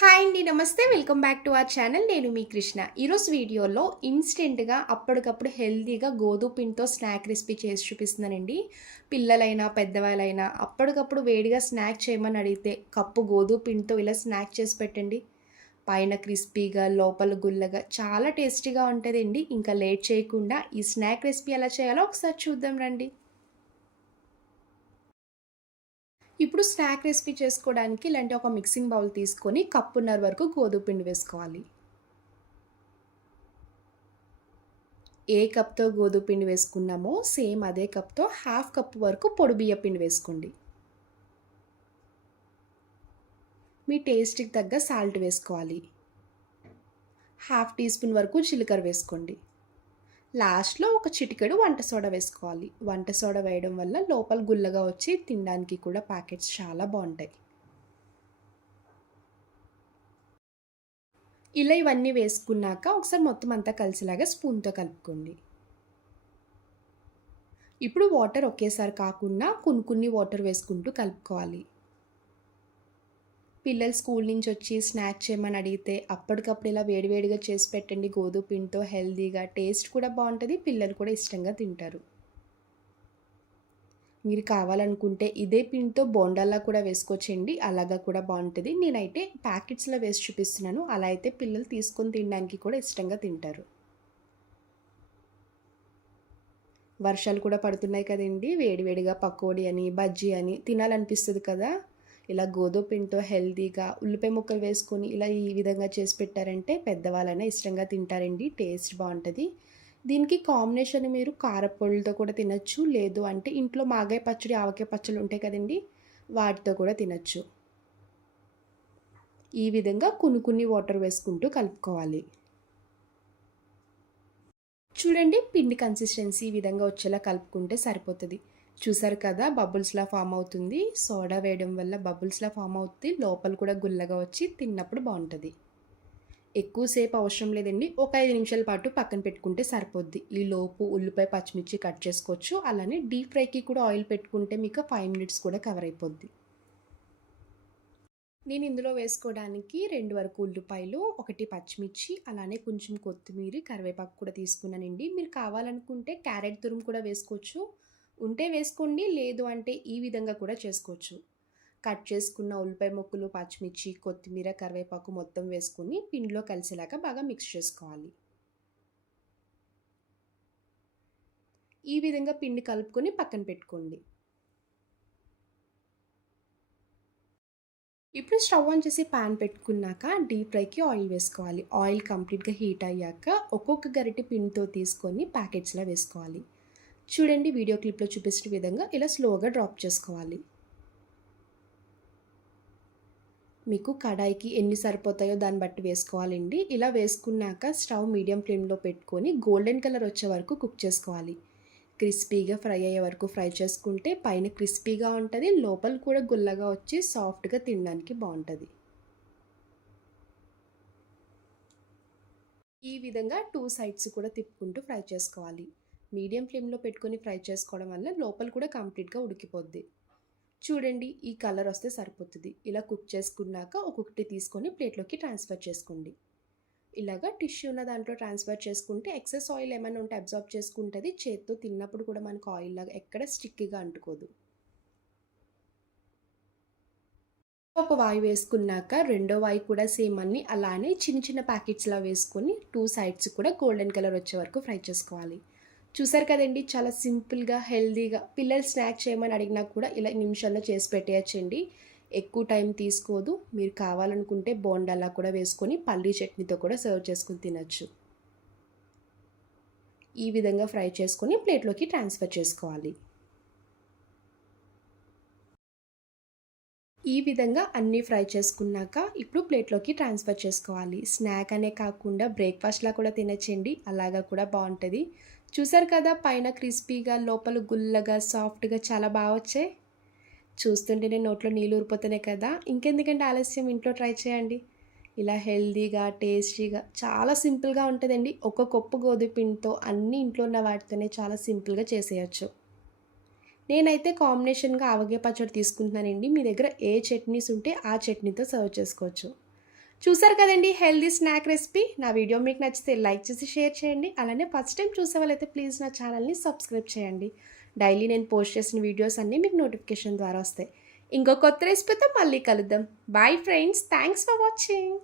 Hi అండి. నమస్తే. Welcome back to our channel. నేను మీ కృష్ణ. ఈరోజు వీడియోలో ఇన్‌స్టెంట్‌గా అప్పటికప్పుడు హెల్తీగా గోధుమ పిండితో స్నాక్ రెసిపీ చేసి చూపిస్తున్నానండి. పిల్లలైనా, పెద్దవాళ్ళైనా అప్పటికప్పుడు వేడిగా స్నాక్ చేయమని అడిగితే కప్పు గోధుమ పిండితో ఇలా స్నాక్ చేసి పెట్టండి. పైన క్రిస్పీగా, లోపల గుల్లగా చాలా టేస్టీగా ఉంటదండి. ఇంకా లేట్ చేయకుండా ఈ స్నాక్ రెసిపీ ఎలా చేయాలో ఒకసారి చూద్దాం రండి. ఇప్పుడు స్నాక్ రెసిపీ చేసుకోవడానికి ఇలాంటి ఒక మిక్సింగ్ బౌల్ తీసుకొని కప్పున్నర వరకు గోధుమ పిండి వేసుకోవాలి. ఏ కప్‌తో గోధుమ పిండి వేసుకున్నామో సేమ్ అదే కప్‌తో హాఫ్ కప్ వరకు పొడి బియ్య పిండి వేసుకోండి. మీ టేస్ట్‌కి తగ్గ సాల్ట్ వేసుకోవాలి. హాఫ్ టీ స్పూన్ వరకు జీలకర్ర వేసుకోండి. లాస్ట్‌లో ఒక చిటికెడు వంట సోడా వేసుకోవాలి. వంట సోడా వేయడం వల్ల లోపల గుల్లగా వచ్చి తినడానికి కూడా ప్యాకెట్స్ చాలా బావుంటాయి. ఇలా ఇవన్నీ వేసుకున్నాక ఒకసారి మొత్తం అంతా కలిసేలాగా స్పూన్‌తో కలుపుకోండి. ఇప్పుడు వాటర్ ఒకేసారి కాకుండా కొన్ని వాటర్ వేసుకుంటూ కలుపుకోవాలి. పిల్లలు స్కూల్ నుంచి వచ్చి స్నాక్ చేయమని అడిగితే అప్పటికప్పుడు ఇలా వేడివేడిగా చేసి పెట్టండి గోధుమ పిండితో హెల్తీగా. టేస్ట్ కూడా బావుంటది. పిల్లలు కూడా ఇష్టంగా తింటారు. మీరు కావాలనుకుంటే ఇదే పిండితో బోండాల్లా కూడా వేసుకోవచ్చండి. అలాగా కూడా బావుంటది. నేనైతే ప్యాకెట్స్‌లో వేసి చూపిస్తున్నాను. అలా అయితే పిల్లలు తీసుకొని తినడానికి కూడా ఇష్టంగా తింటారు. వర్షాలు కూడా పడుతున్నాయి కదండీ! వేడివేడిగా పకోడీ అని, బజ్జీ అని తినాలనిపిస్తది కదా! ఇలా గోధుమ పిండితో హెల్తీగా ఉల్లిపాయ ముక్కలు వేసుకొని ఇలా ఈ విధంగా చేసి పెట్టారంటే పెద్దవాళ్ళైనా ఇష్టంగా తింటారండి. టేస్ట్ బావుంటది. దీనికి కాంబినేషన్ మీరు కారప్పొడులతో కూడా తినొచ్చు. లేదు అంటే ఇంట్లో మాగాయ పచ్చడి, ఆవకాయ పచ్చళ్ళు ఉంటాయి కదండీ! వాటితో కూడా తినొచ్చు. ఈ విధంగా కొన్ని వాటర్ వేసుకుంటూ కలుపుకోవాలి. చూడండి పిండి కన్సిస్టెన్సీ ఈ విధంగా వచ్చేలా కలుపుకుంటే సరిపోతది. చూసారు కదా బబుల్స్‌లా ఫార్మ్ అవుతుంది. సోడా వేయడం వల్ల బబుల్స్‌లా ఫార్మ్ అవుద్ది. లోపల కూడా గుల్లగా వచ్చి తిన్నప్పుడు బావుంటది. ఎక్కువ సేపు అవసరం లేదండి. ఒక 5 నిమిషాల పాటు పక్కన పెట్టుకుంటే సరిపోద్ది. ఈలోపు ఉల్లిపాయ, పచ్చిమిర్చి కట్ చేసుకోవచ్చు. అలానే డీప్ ఫ్రైకి కూడా ఆయిల్ పెట్టుకుంటే మీకు 5 మినిట్స్ కూడా కవర్ అయిపోద్ది. నేను ఇందులో వేసుకోవడానికి 2 వరకు ఉల్లిపాయలు, 1 పచ్చిమిర్చి, అలానే కొంచెం కొత్తిమీర, కరివేపాకు కూడా తీసుకున్నానండి. మీరు కావాలనుకుంటే క్యారెట్ తురుము కూడా వేసుకోవచ్చు. ఉంటే వేసుకోండి. లేదు అంటే ఈ విధంగా కూడా చేసుకోవచ్చు. కట్ చేసుకున్న ఉల్లిపాయ ముక్కలు, పచ్చిమిర్చి, కొత్తిమీర, కరివేపాకు మొత్తం వేసుకొని పిండిలో కలిసేలాగా బాగా మిక్స్ చేసుకోవాలి. ఈ విధంగా పిండి కలుపుకొని పక్కన పెట్టుకోండి. ఇప్పుడు స్టవ్ ఆన్ చేసి పాన్ పెట్టుకున్నాక డీప్ ఫ్రైకి ఆయిల్ వేసుకోవాలి. ఆయిల్ కంప్లీట్‌గా హీట్ అయ్యాక ఒక్కొక్క గరిటె పిండితో తీసుకొని ప్యాకెట్స్‌లో వేసుకోవాలి. చూడండి వీడియో క్లిప్‌లో చూపించిన విధంగా ఇలా స్లోగా డ్రాప్ చేసుకోవాలి. మీకు కడాయికి ఎన్ని సరిపోతాయో దాన్ని బట్టి వేసుకోవాలండి. ఇలా వేసుకున్నాక స్టవ్ మీడియం ఫ్లేమ్‌లో పెట్టుకొని గోల్డెన్ కలర్ వచ్చే వరకు కుక్ చేసుకోవాలి. క్రిస్పీగా ఫ్రై అయ్యే వరకు ఫ్రై చేసుకుంటే పైన క్రిస్పీగా ఉంటది. లోపల కూడా గుల్లగా వచ్చి సాఫ్ట్‌గా తినడానికి బావుంటది. ఈ విధంగా 2 సైడ్స్ కూడా తిప్పుకుంటూ ఫ్రై చేసుకోవాలి. మీడియం ఫ్లేమ్‌లో పెట్టుకొని ఫ్రై చేసుకోవడం వల్ల లోపల కూడా కంప్లీట్‌గా ఉడికిపోద్ది. చూడండి ఈ కలర్ వస్తే సరిపోతది. ఇలా కుక్ చేసుకున్నాక ఒక్కొక్కటి తీసుకొని ప్లేట్‌లోకి ట్రాన్స్‌ఫర్ చేసుకోండి. ఇలాగా టిష్యూ ఉన్న దాంట్లో ట్రాన్స్‌ఫర్ చేసుకుంటే ఎక్సెస్ ఆయిల్ ఏమైనా ఉంటే అబ్జార్బ్ చేసుకుంటది. చేత్తో తిన్నప్పుడు కూడా మనకు ఆయిల్ లాగా ఎక్కడ స్టిక్కీగా అంటుకోదు. ఒక వాయి వేసుకున్నాక రెండో వాయి కూడా సేమ్ అన్నీ అలానే చిన్న ప్యాకెట్స్‌లా వేసుకొని 2 సైడ్స్ కూడా గోల్డెన్ కలర్ వచ్చే వరకు ఫ్రై చేసుకోవాలి. చూసారు కదండీ! చాలా సింపుల్‌గా, హెల్తీగా పిల్లలు స్నాక్ చేయమని అడిగినా కూడా ఇలా నిమిషాల్లో చేసి పెట్టేయచ్చండి. ఎక్కువ టైం తీసుకోదు. మీరు కావాలనుకుంటే బోండాలా కూడా వేసుకొని పల్లీ చట్నీతో కూడా సర్వ్ చేసుకొని తినొచ్చు. ఈ విధంగా ఫ్రై చేసుకొని ప్లేట్‌లోకి ట్రాన్స్‌ఫర్ చేసుకోవాలి. ఈ విధంగా అన్నీ ఫ్రై చేసుకున్నాక ఇప్పుడు ప్లేట్‌లోకి ట్రాన్స్‌ఫర్ చేసుకోవాలి. స్నాక్ అనే కాకుండా బ్రేక్‌ఫాస్ట్‌లా కూడా తినొచ్చండి. అలాగా కూడా బావుంటది. చూసారు కదా పైన క్రిస్పీగా, లోపల గుల్లగా, సాఫ్ట్‌గా చాలా వచ్చాయి. చూస్తుంటేనే నోట్లో నీళ్ళు ఊరిపోతున్నాయి కదా! ఇంకెందుకంటే ఆలస్యం ఇంట్లో ట్రై చేయండి. ఇలా హెల్తీగా, టేస్టీగా చాలా సింపుల్‌గా ఉంటదండి. ఒక కప్పు గోధుమ పిండితో అన్నీ ఇంట్లో ఉన్న వాటితోనే చాలా సింపుల్‌గా చేసేయొచ్చు. నేనైతే కాంబినేషన్‌గా ఆవకాయ పచ్చడి తీసుకుంటున్నానండి. మీ దగ్గర ఏ చట్నీస్ ఉంటే ఆ చట్నీతో సర్వ్ చేసుకోవచ్చు. చూసారు కదండి హెల్దీ స్నాక్ రెసిపీ. నా వీడియో మీకు నచ్చితే లైక్ చేసి షేర్ చేయండి. అలానే ఫస్ట్ టైం చూసే వాళ్ళైతే ప్లీజ్ నా ఛానల్ని సబ్స్క్రైబ్ చేయండి. డైలీ నేను పోస్ట్ చేసిన వీడియోస్ అన్నీ మీకు నోటిఫికేషన్ ద్వారా వస్తాయి. ఇంకో కొత్త రెసిపీతో మళ్ళీ కలుద్దాం. Bye friends, thanks for watching.